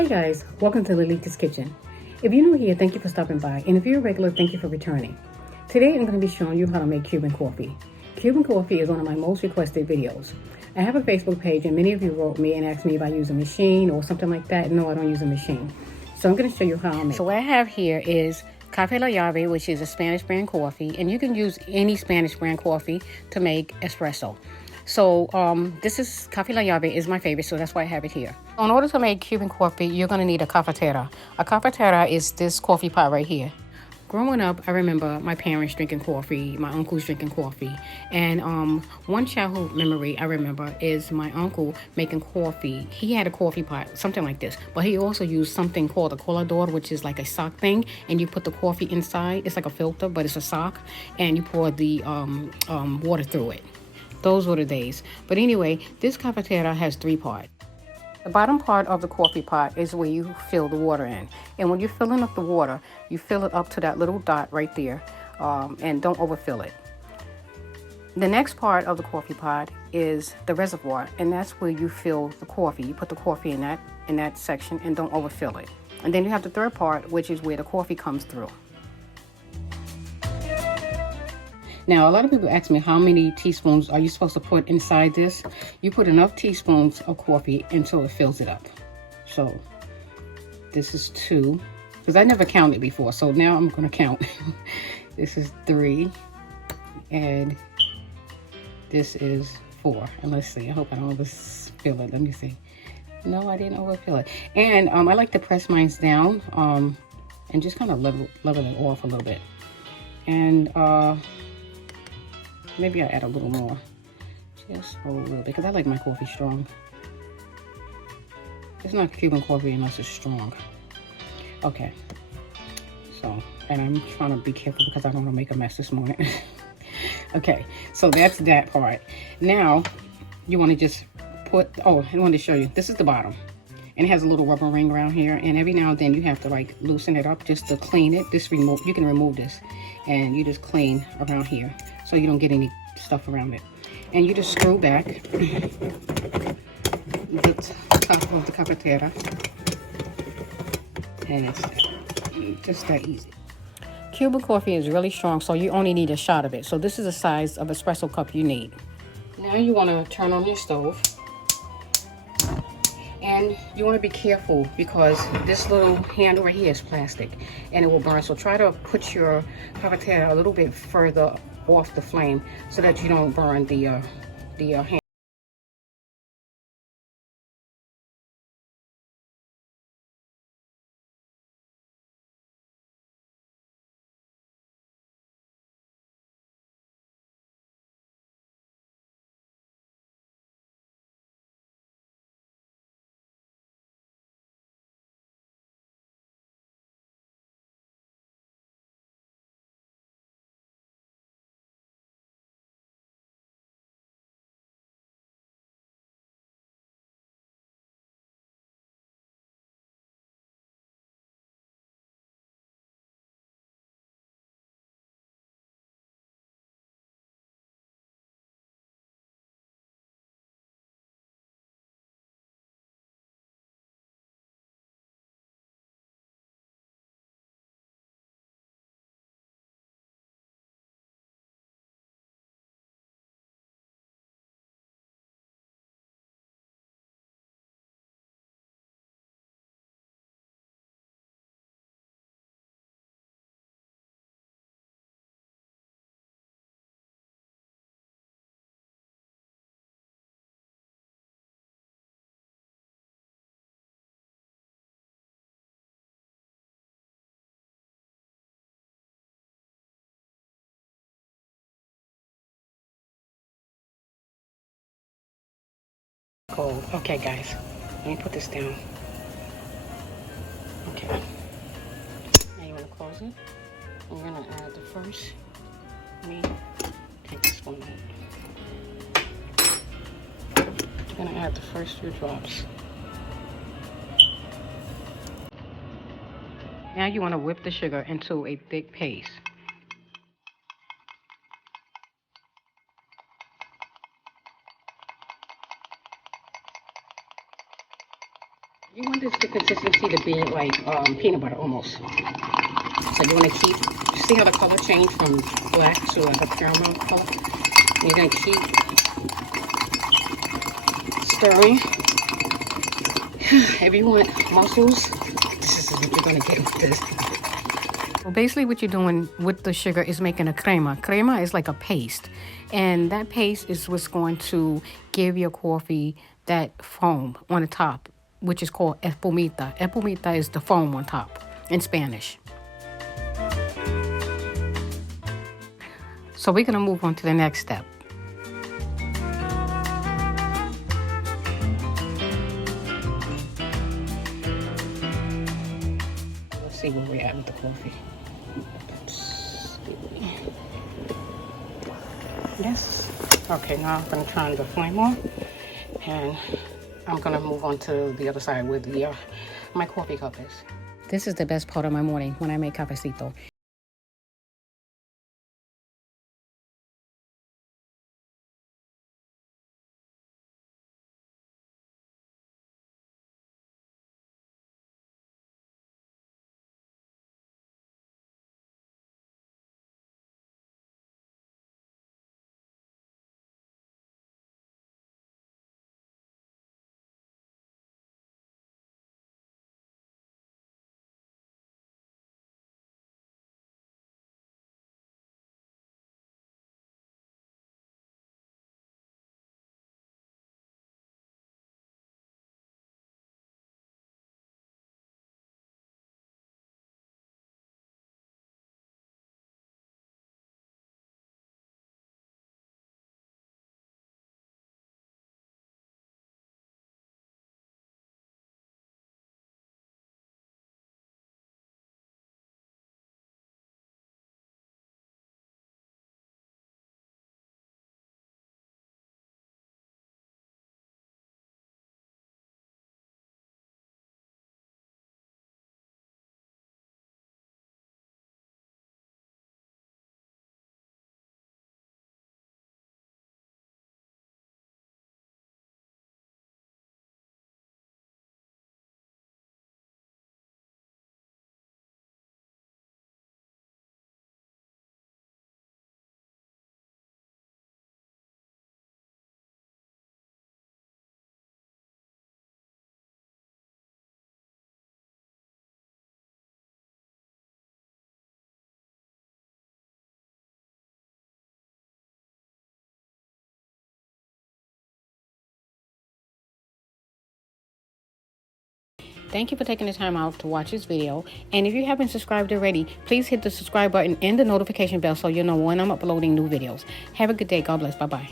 Hey guys, welcome to Lolita's Kitchen. If you're new here, thank you for stopping by, and if you're a regular, thank you for returning. Today I'm going to be showing you how to make Cuban coffee. Cuban coffee is one of my most requested videos. I have a Facebook page and many of you wrote me and asked me if I use a machine or something like that. No, I don't use a machine. So I'm going to show you how I make it. So what I have here is Café La Llave, which is a Spanish brand coffee, and you can use any Spanish brand coffee to make espresso. So this is Café La Llave is my favorite, so that's why I have it here. In order to make Cuban coffee, you're going to need a cafetera. A cafetera is this coffee pot right here. Growing up, I remember my parents drinking coffee, my uncles drinking coffee, and one childhood memory I remember is my uncle making coffee. He had a coffee pot, something like this, but he also used something called a colador, which is like a sock thing, and you put the coffee inside. It's like a filter, but it's a sock, and you pour the water through it. Those were the days. But anyway, this cafetera has three parts. The bottom part of the coffee pot is where you fill the water in. And when you're filling up the water, you fill it up to that little dot right there, and don't overfill it. The next part of the coffee pot is the reservoir, and that's where you fill the coffee. You put the coffee in that section and don't overfill it. And then you have the third part, which is where the coffee comes through. Now, a lot of people ask me how many teaspoons are you supposed to put inside this. You put enough teaspoons of coffee until it fills it up. So this is 2, because I never counted before. So now I'm going to count. This is 3, and this is 4. And let's see, I hope I don't overfill it. Let me see. No, I didn't overfill it. And I like to press mine down and just kind of level it off a little bit. And maybe I add a little more, just a little bit, because I like my coffee strong. It's not Cuban coffee unless it's strong. Okay, so, and I'm trying to be careful because I don't want to make a mess this morning. Okay, so that's that part. Now, you want to just put, oh, I wanted to show you, this is the bottom. And it has a little rubber ring around here, and every now and then you have to like loosen it up just to clean it. You can remove this, and you just clean around here so you don't get any stuff around it. And you just screw back the top of the cafetera, and it's just that easy. Cuban coffee is really strong, so you only need a shot of it. So this is the size of espresso cup you need. Now you want to turn on your stove. And you want to be careful because this little handle right here is plastic and it will burn. So try to put your cafetera a little bit further off the flame so that you don't burn the handle. Cold. Okay, guys, let me put this down. Okay. Now you want to close it. I'm gonna add the first. Let me take this one out. I'm gonna add the first few drops. Now you want to whip the sugar into a thick paste. You want this the consistency to be like peanut butter almost. So you want to keep, see how the color changed from black to like a caramel color? You're going to keep stirring. If you want mussels, this is what you're going to get with this. Well, basically what you're doing with the sugar is making a crema. Crema is like a paste. And that paste is what's going to give your coffee that foam on the top, which is called espumita. Espumita is the foam on top in Spanish. So we're going to move on to the next step. Let's see where we're at with the coffee. Yes. Okay, now I'm going to turn the flame on, and I'm going to move on to the other side where the my coffee cup is. This is the best part of my morning when I make cafecito. Thank you for taking the time out to watch this video. And if you haven't subscribed already, please hit the subscribe button and the notification bell so you'll know when I'm uploading new videos. Have a good day. God bless. Bye-bye.